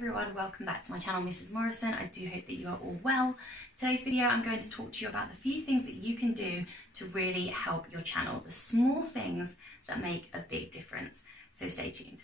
everyone, welcome back to my channel, Mrs. Morrison. I do hope that you are all well. Today's video I'm going to talk to you about the few things that you can do to really help your channel, the small things that make a big difference. So stay tuned.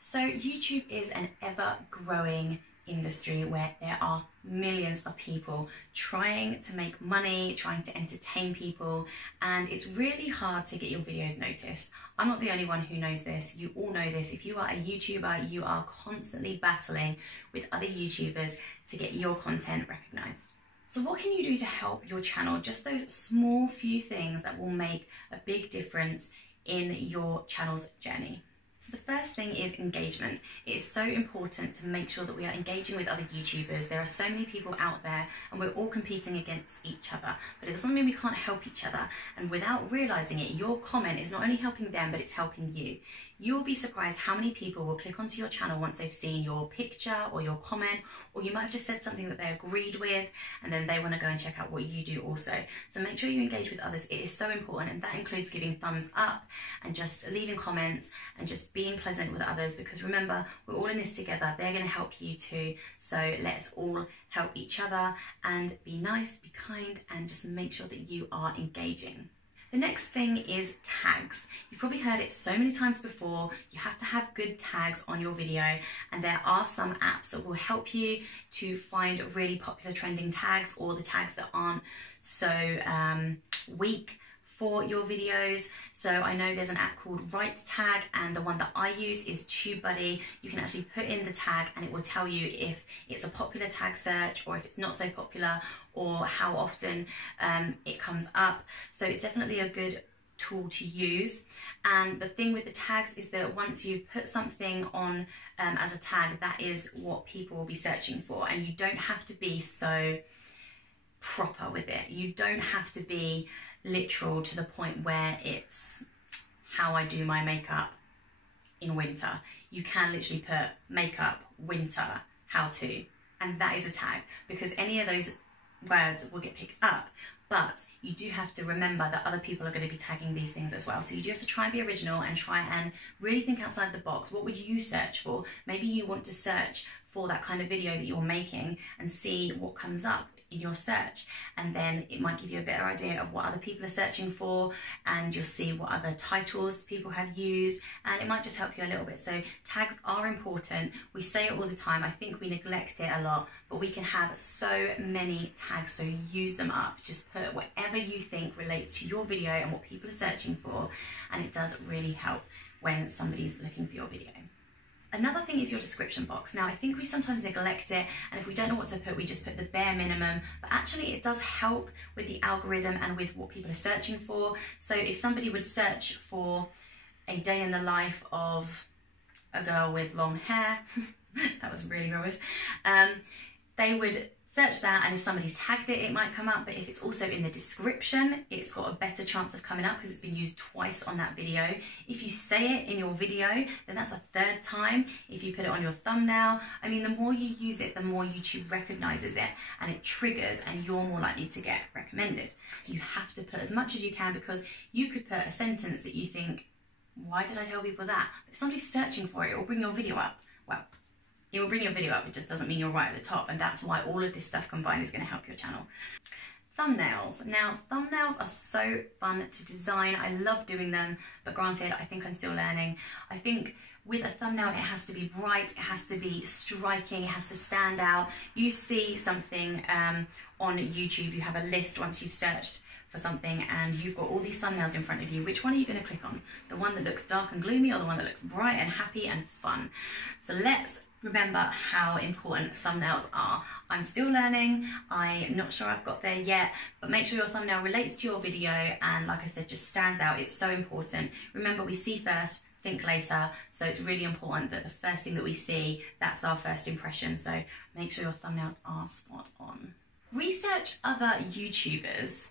So YouTube is an ever-growing industry where there are millions of people trying to make money, trying to entertain people, and it's really hard to get your videos noticed. I'm not the only one who knows this. You all know this. If you are a YouTuber, you are constantly battling with other YouTubers to get your content recognized. So what can you do to help your channel? Just those small few things that will make a big difference in your channel's journey. So the first thing is engagement. It is so important to make sure that we are engaging with other YouTubers. There are so many people out there and we're all competing against each other, but it doesn't mean we can't help each other. And without realizing it, your comment is not only helping them, but it's helping you. You'll be surprised how many people will click onto your channel once they've seen your picture or your comment, or you might have just said something that they agreed with and then they want to go and check out what you do also. So make sure you engage with others. It is so important, and that includes giving thumbs up and just leaving comments and just being pleasant with others, because remember, we're all in this together. They're going to help you too. So let's all help each other and be nice, be kind, and just make sure that you are engaging. The next thing is tags. You've probably heard it so many times before. You have to have good tags on your video, and there are some apps that will help you to find really popular trending tags, or the tags that aren't so weak for your videos. So I know there's an app called WriteTag, and the one that I use is TubeBuddy. You can actually put in the tag and it will tell you if it's a popular tag search or if it's not so popular, or how often it comes up. So it's definitely a good tool to use. And the thing with the tags is that once you've put something on as a tag, that is what people will be searching for, and you don't have to be so proper with it. You don't have to be literal to the point where it's how I do my makeup in winter. You can literally put makeup winter how to, and that is a tag, because any of those words will get picked up. But you do have to remember that other people are going to be tagging these things as well. So you do have to try and be original and try and really think outside the box. What would you search for? Maybe you want to search for that kind of video that you're making and see what comes up in your search, and then it might give you a better idea of what other people are searching for, and you'll see what other titles people have used, and it might just help you a little bit. So tags are important. We say it all the time. I think we neglect it a lot, but we can have so many tags, so use them up. Just put whatever you think relates to your video and what people are searching for, and it does really help when somebody's looking for your video. Another thing is your description box. Now, I think we sometimes neglect it, and if we don't know what to put, we just put the bare minimum, but actually it does help with the algorithm and with what people are searching for. So if somebody would search for a day in the life of a girl with long hair, that was really rubbish, they would search that, and if somebody's tagged it, it might come up. But if it's also in the description, it's got a better chance of coming up because it's been used twice on that video. If you say it in your video, then that's a third time. If you put it on your thumbnail, I mean, the more you use it, the more YouTube recognizes it and it triggers, and you're more likely to get recommended. So you have to put as much as you can, because you could put a sentence that you think, why did I tell people that? If somebody's searching for it, it will bring your video up. Well, it will bring your video up, it just doesn't mean you're right at the top, and that's why all of this stuff combined is going to help your channel. Thumbnails. Now, thumbnails are so fun to design. I love doing them, but granted, I think I'm still learning. I think with a thumbnail, it has to be bright, it has to be striking, it has to stand out. You see something on YouTube, you have a list once you've searched for something, and you've got all these thumbnails in front of you. Which one are you going to click on? The one that looks dark and gloomy, or the one that looks bright and happy and fun? So let's remember how important thumbnails are. I'm still learning. I'm not sure I've got there yet, but make sure your thumbnail relates to your video and, like I said, just stands out. It's so important. Remember, we see first, think later. So it's really important that the first thing that we see, that's our first impression. So make sure your thumbnails are spot on. Research other YouTubers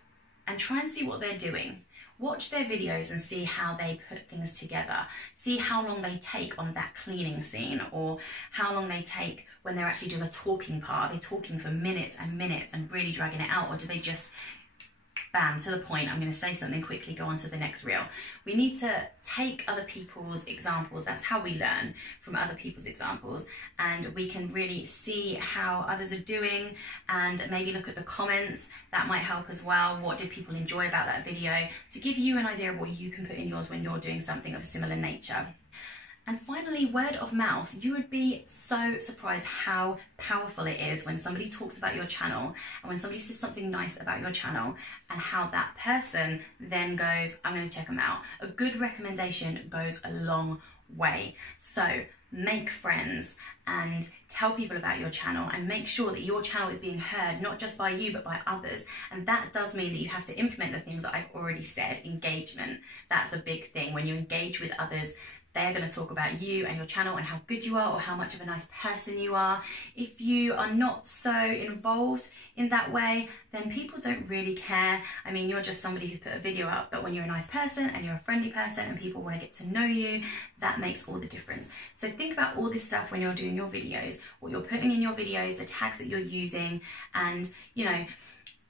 and try and see what they're doing. Watch their videos and see how they put things together. See how long they take on that cleaning scene, or how long they take when they're actually doing a talking part. Are they talking for minutes and minutes and really dragging it out, or do they just bam, to the point, I'm going to say something quickly, go on to the next reel. We need to take other people's examples. That's how we learn, from other people's examples, and we can really see how others are doing and maybe look at the comments. That might help as well. What did people enjoy about that video, to give you an idea of what you can put in yours when you're doing something of a similar nature. And finally, word of mouth. You would be so surprised how powerful it is when somebody talks about your channel and when somebody says something nice about your channel, and how that person then goes, I'm going to check them out. A good recommendation goes a long way. So make friends and tell people about your channel, and make sure that your channel is being heard, not just by you, but by others. And that does mean that you have to implement the things that I've already said. Engagement, that's a big thing. When you engage with others, they're going to talk about you and your channel and how good you are, or how much of a nice person you are. If you are not so involved in that way, then people don't really care. I mean, you're just somebody who's put a video up, but when you're a nice person and you're a friendly person and people want to get to know you, that makes all the difference. So think about all this stuff when you're doing your videos, what you're putting in your videos, the tags that you're using, and, you know,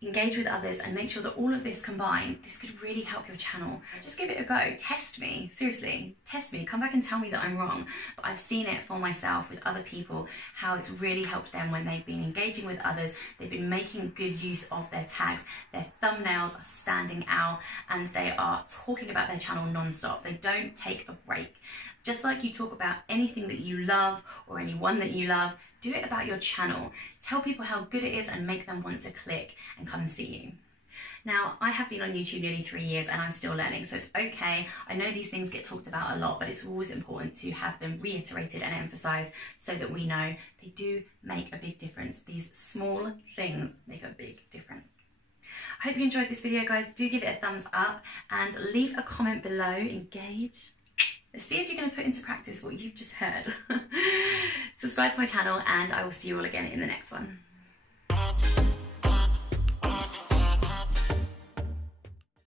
engage with others, and make sure that all of this combined, this could really help your channel. Just give it a go. Test me. Seriously, test me. Come back and tell me that I'm wrong. But I've seen it for myself with other people, how it's really helped them when they've been engaging with others. They've been making good use of their tags. Their thumbnails are standing out, and they are talking about their channel non-stop. They don't take a break. Just like you talk about anything that you love or anyone that you love, do it about your channel. Tell people how good it is and make them want to click and come and see you. Now, I have been on YouTube nearly 3 years and I'm still learning, so it's okay. I know these things get talked about a lot, but it's always important to have them reiterated and emphasized so that we know they do make a big difference. These small things make a big difference. I hope you enjoyed this video, guys. Do give it a thumbs up and leave a comment below. Engage. Let's see if you're going to put into practice what you've just heard. Subscribe to my channel, and I will see you all again in the next one.